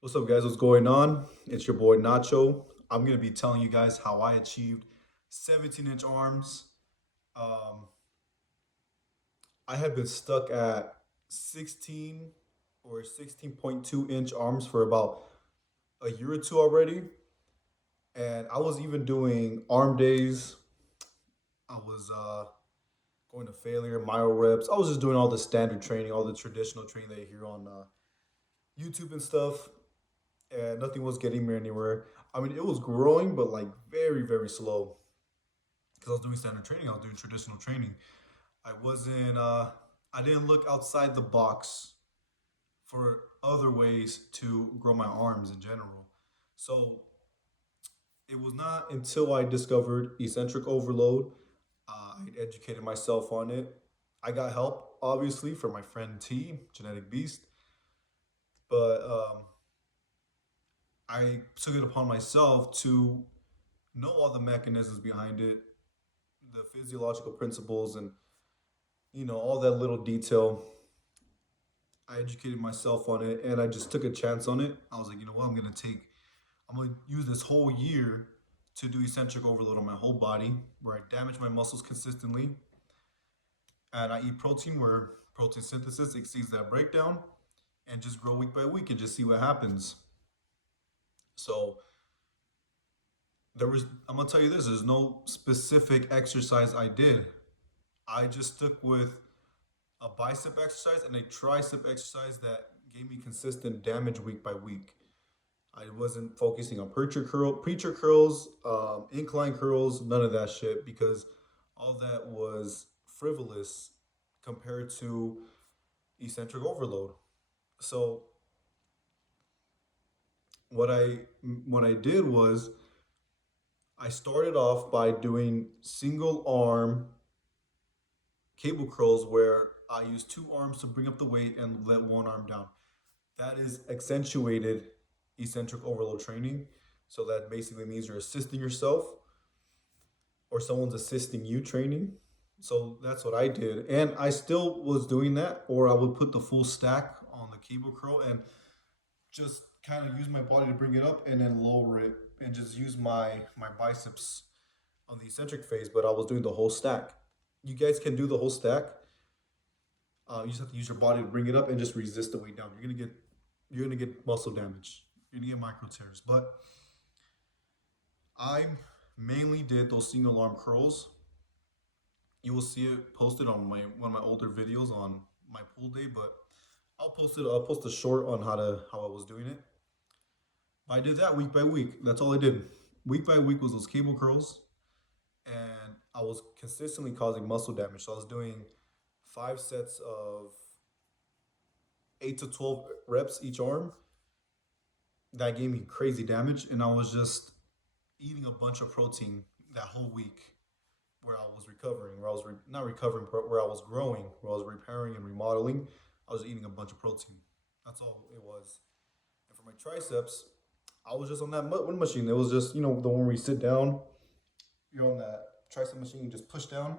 What's up, guys? What's going on? It's your boy Nacho. I'm gonna be telling you guys how I achieved 17-inch arms. Um, I had been stuck at 16 or 16.2-inch arms for about a year or two already, and I was even doing arm days. I was going to failure, myo reps. I was just doing all the standard training, all the traditional training that you hear on YouTube and stuff. And nothing was getting me anywhere. I mean, it was growing, but like very, very slow. Because I was doing standard training, I was doing traditional training. I wasn't. I didn't look outside the box for other ways to grow my arms in general. So it was not until I discovered eccentric overload. I educated myself on it. I got help, obviously, from my friend T, Genetic Beast, but I took it upon myself to know all the mechanisms behind it, the physiological principles, and all that little detail. I educated myself on it, and I just took a chance on it. I was like, you know what, I'm gonna use this whole year to do eccentric overload on my whole body, where I damage my muscles consistently, and I eat protein where protein synthesis exceeds that breakdown, and just grow week by week and just see what happens. So I'm gonna tell you this: there's no specific exercise I did. I just stuck with a bicep exercise and a tricep exercise that gave me consistent damage week by week. I wasn't focusing on preacher curls, incline curls, none of that shit because all that was frivolous compared to eccentric overload. So what I what I did was I started off by doing single arm cable curls where I use two arms to bring up the weight and let one arm down. That is accentuated eccentric overload training. So that basically means you're assisting yourself or someone's assisting you training. So that's what I did. And I still was doing that, or I would put the full stack on the cable curl and just kind of use my body to bring it up and then lower it and just use my biceps on the eccentric phase, but I was doing the whole stack. You guys can do the whole stack. You just have to use your body to bring it up and just resist the weight down. You're gonna get muscle damage. You're gonna get micro tears. But I mainly did those single arm curls. You will see it posted on my one of my older videos on my pool day, but I'll post a short on how I was doing it. I did that week by week. That's all I did. Week by week was those cable curls, and I was consistently causing muscle damage. So I was doing 5 sets of 8 to 12 reps each arm. That gave me crazy damage, and I was just eating a bunch of protein that whole week where I was recovering, where I was not recovering, but where I was growing, where I was repairing and remodeling. I was eating a bunch of protein. That's all it was. And for my triceps, I was just on that one machine. It was just the one where you sit down, you're on that tricep machine, you just push down.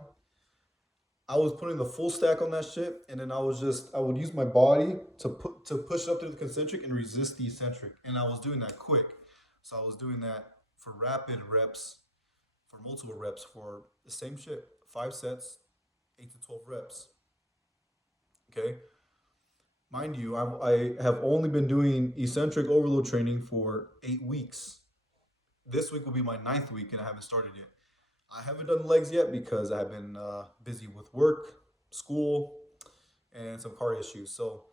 I was putting the full stack on that shit, and then I would use my body to push up through the concentric and resist the eccentric, and I was doing that quick. So I was doing that for rapid reps, for multiple reps, for the same shit, 5 sets, 8 to 12 reps. Okay, mind you, I have only been doing eccentric overload training for 8 weeks. This week will be my ninth week, and I haven't started yet. I haven't done legs yet because I've been busy with work, school, and some car issues. So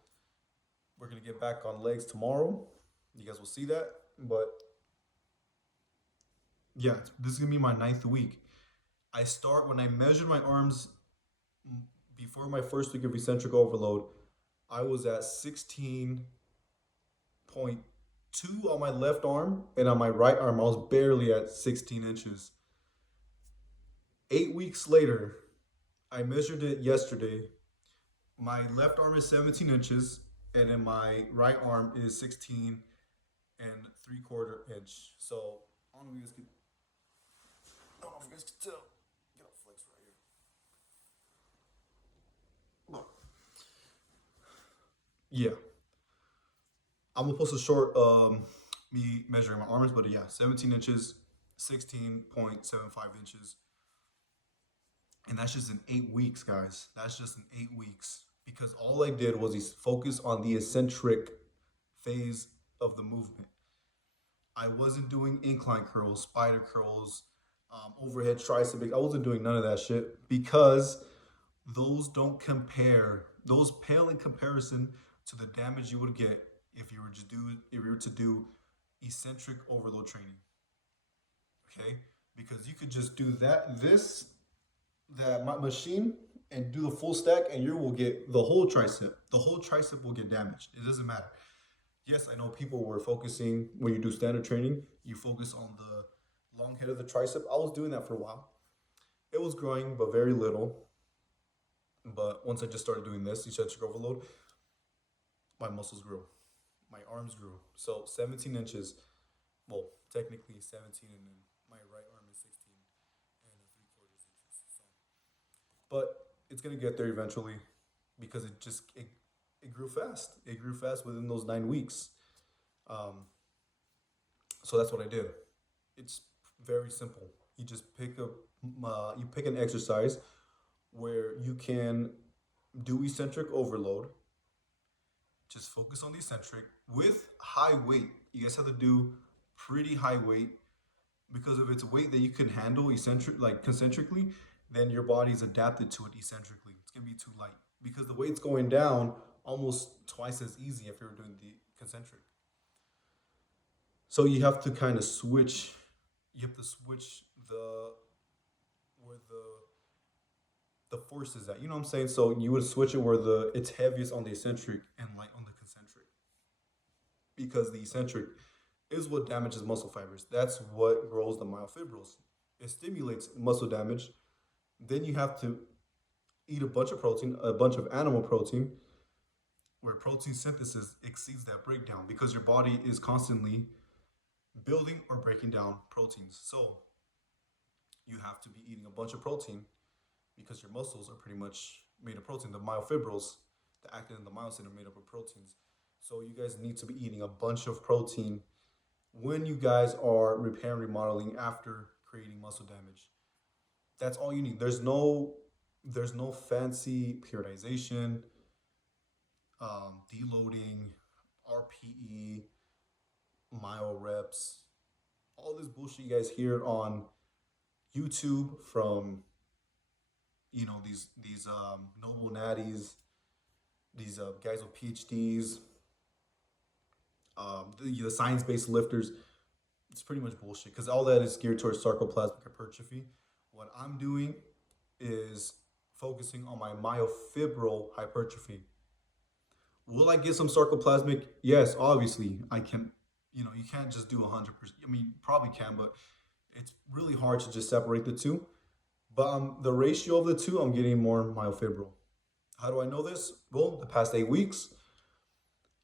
we're gonna get back on legs tomorrow. You guys will see that. But yeah, this is gonna be my ninth week. I start when I measured my arms before my first week of eccentric overload. I was at 16.2 on my left arm, and on my right arm, I was barely at 16 inches. 8 weeks later, I measured it yesterday. My left arm is 17 inches, and then my right arm is 16 and 3/4 inch. So I don't know if you guys can, I don't know if you guys can tell. Get off flex right here. Look, yeah, I'm gonna post a short me measuring my arms, but yeah, 17 inches, 16.75 inches, and that's just in 8 weeks, guys. That's just in 8 weeks because all I did was focus on the eccentric phase of the movement. I wasn't doing incline curls, spider curls, overhead tricep. I wasn't doing none of that shit because those don't compare. Those pale in comparison to the damage you would get if you were to do eccentric overload training. Okay, because you could just do that machine and do the full stack, and you will get the whole tricep. The whole tricep will get damaged. It doesn't matter. Yes, I know people were focusing when you do standard training, you focus on the long head of the tricep. I was doing that for a while. It was growing, but very little. But once I just started doing this, eccentric overload, my muscles grew, my arms grew. So 17 inches, well, technically 17, and then my right arm is 16 and 3/4 inches. So, but it's gonna get there eventually because it grew fast. It grew fast within those 9 weeks. Um, so that's what I did. It's very simple. You just pick an exercise where you can do eccentric overload. Just focus on the eccentric with high weight. You guys have to do pretty high weight because if it's weight that you can handle eccentric like concentrically, then your body's adapted to it eccentrically. It's gonna be too light because the weight's going down almost twice as easy if you're doing the concentric. So you have to kind of switch. You have to switch the where the force is at. You know what I'm saying? So you would switch it where the it's heaviest on the eccentric and light on the concentric because the eccentric is what damages muscle fibers. That's what grows the myofibrils. It stimulates muscle damage. Then you have to eat a bunch of protein, a bunch of animal protein, where protein synthesis exceeds that breakdown because your body is constantly building or breaking down proteins. So you have to be eating a bunch of protein because your muscles are pretty much made of protein. The myofibrils, the actin and the myosin are made up of proteins. So you guys need to be eating a bunch of protein when you guys are repair and remodeling after creating muscle damage. That's all you need. There's no fancy periodization, deloading, RPE, myo reps, all this bullshit you guys hear on YouTube from these noble natties, these guys with PhDs, the science based lifters. It's pretty much bullshit because all that is geared towards sarcoplasmic hypertrophy. What I'm doing is focusing on my myofibril hypertrophy. Will I get some sarcoplasmic? Yes, obviously I can. You can't just do 100%. I mean, you probably can, but it's really hard to just separate the two. But the ratio of the two, I'm getting more myofibril. How do I know this? Well, the past 8 weeks,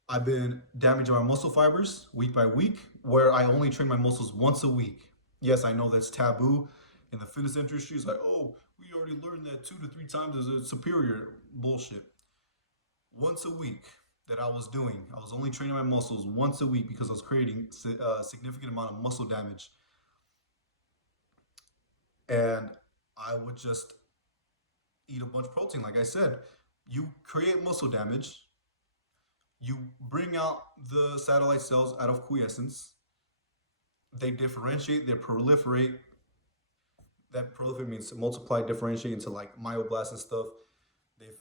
I've been damaging my muscle fibers week by week, where I only train my muscles once a week. Yes, I know that's taboo in the fitness industry. It's like, oh, we already learned that 2 to 3 times is a superior. Bullshit. Once a week that I was doing, I was only training my muscles once a week because I was creating a significant amount of muscle damage. And I would just eat a bunch of protein. Like I said, you create muscle damage, you bring out the satellite cells out of quiescence, they differentiate, they proliferate. That proliferate means multiply, differentiate into like myoblasts and stuff. They've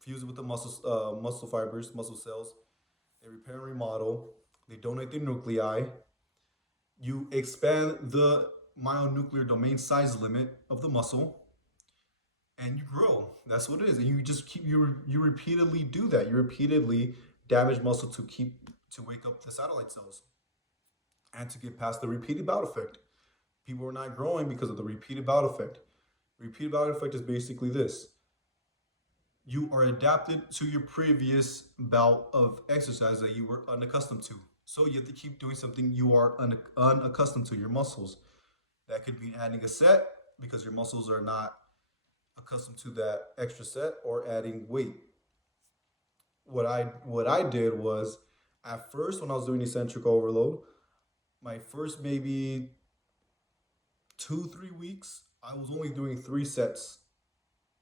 fuse it with the muscle fibers, muscle cells. They repair and remodel. They donate their nuclei. You expand the myonuclear domain size limit of the muscle, and you grow. That's what it is. And you just keep you repeatedly do that. You repeatedly damage muscle to wake up the satellite cells and to get past the repeated bout effect. People are not growing because of the repeated bout effect. Repeated bout effect is basically this: you are adapted to your previous bout of exercise that you were unaccustomed to. So you have to keep doing something you are unaccustomed to, your muscles. That could be adding a set because your muscles are not accustomed to that extra set, or adding weight. what I did was, at first when I was doing eccentric overload, my first maybe 2 3 weeks, I was only doing 3 sets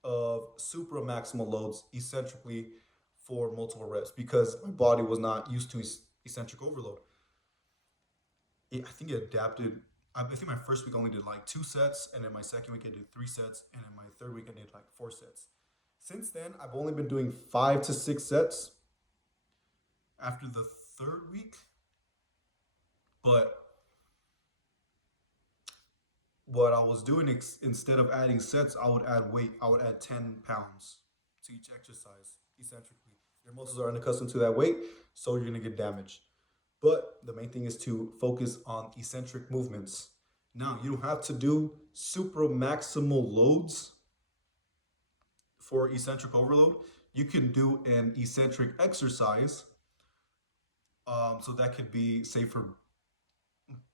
of super maximal loads eccentrically for multiple reps because my body was not used to eccentric overload. I think it adapted. I think my first week I only did like 2 sets, and then my second week I did 3 sets, and then my third week I did like 4 sets. Since then, I've only been doing 5 to 6 sets after the third week, but what I was doing instead of adding sets, I would add weight. I would add 10 pounds to each exercise, eccentrically. Your muscles are unaccustomed to that weight, so you're going to get damaged. But the main thing is to focus on eccentric movements. Now, you don't have to do super maximal loads for eccentric overload. You can do an eccentric exercise. So that could be, say, for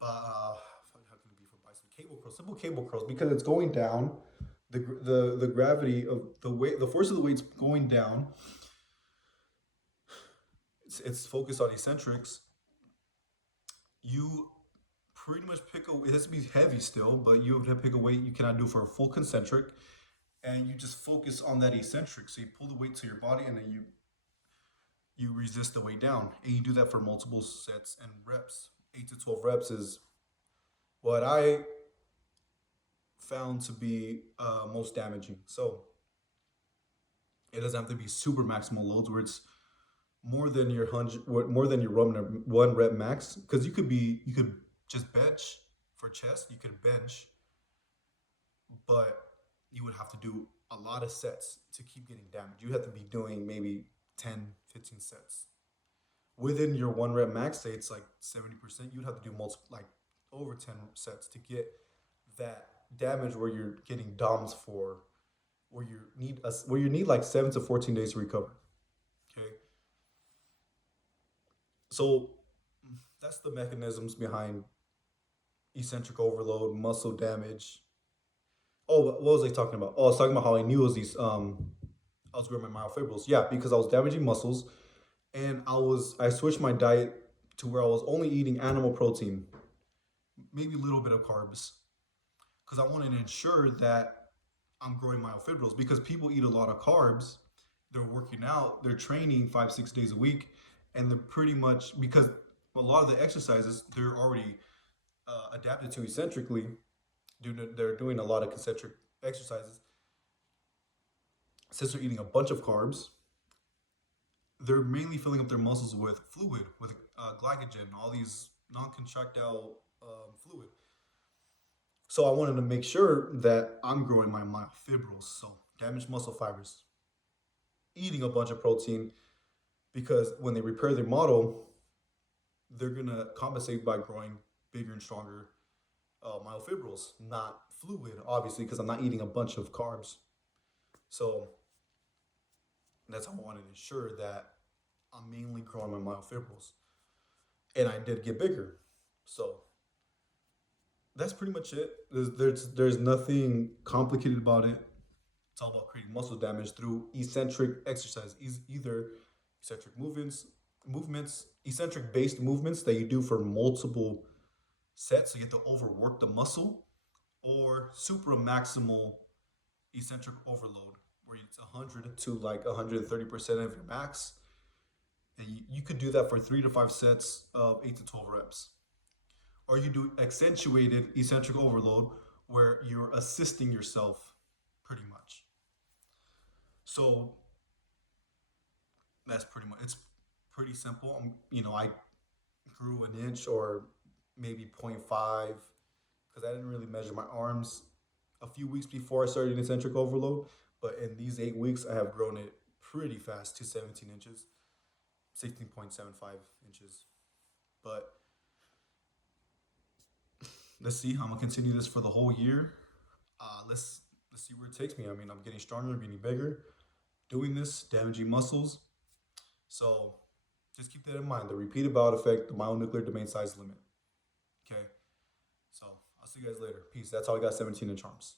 how can it be for bicep cable curls? Simple cable curls because it's going down. The gravity of the weight, the force of the weight's going down. It's focused on eccentrics. You pretty much pick a. It has to be heavy still, but you have to pick a weight you cannot do for a full concentric, and you just focus on that eccentric. So you pull the weight to your body, and then you resist the weight down, and you do that for multiple sets and reps. 8 to 12 reps is what I found to be most damaging. So it doesn't have to be super maximal loads where it's more than your hundred, more than your one rep max. Because you could just bench for chest. You could bench, but you would have to do a lot of sets to keep getting damage. You have to be doing maybe 10, 15 sets within your one rep max. Say it's like 70%. You'd have to do multiple, like over 10 sets to get that damage where you're getting DOMs for, where you need like 7 to 14 days to recover. Okay, so that's the mechanisms behind eccentric overload, muscle damage. Oh, what was I talking about? Oh, I was talking about how I knew it was these. I was growing my myofibrils. Yeah, because I was damaging muscles, and I switched my diet to where I was only eating animal protein, maybe a little bit of carbs, because I wanted to ensure that I'm growing myofibrils. Because people eat a lot of carbs, they're working out, they're training 5 6 days a week, and they're pretty much because a lot of the exercises they're already adapted to eccentrically. They're doing a lot of concentric exercises. Since they're eating a bunch of carbs, they're mainly filling up their muscles with fluid, with glycogen, all these non-contractile fluid. So I wanted to make sure that I'm growing my myofibrils, so damaged muscle fibers, eating a bunch of protein because when they repair their model, they're gonna compensate by growing bigger and stronger myofibrils, not fluid, obviously, because I'm not eating a bunch of carbs. So that's how I wanted to ensure that I'm mainly growing my myofibrils, and I did get bigger. So that's pretty much it. There's nothing complicated about it. It's all about creating muscle damage through eccentric exercise, either eccentric movements, eccentric based movements that you do for multiple sets, so you have to overwork the muscle, or super maximal eccentric overload, where it's 100 to like 130% of your max, and you could do that for 3 to 5 sets of 8 to 12 reps. Or you do accentuated eccentric overload, where you're assisting yourself pretty much. So that's pretty much it's pretty simple. I grew an inch or maybe point 0.5 because I didn't really measure my arms a few weeks before I started eccentric overload. But in these 8 weeks, I have grown it pretty fast to 17 inches, 16.75 inches. But let's see. I'm gonna continue this for the whole year. Let's see where it takes me. I mean, I'm getting stronger, getting bigger, doing this, damaging muscles. So just keep that in mind. The repeated bout effect, the myonuclear domain size limit. Okay. So I'll see you guys later. Peace. That's how I got 17 inch arms.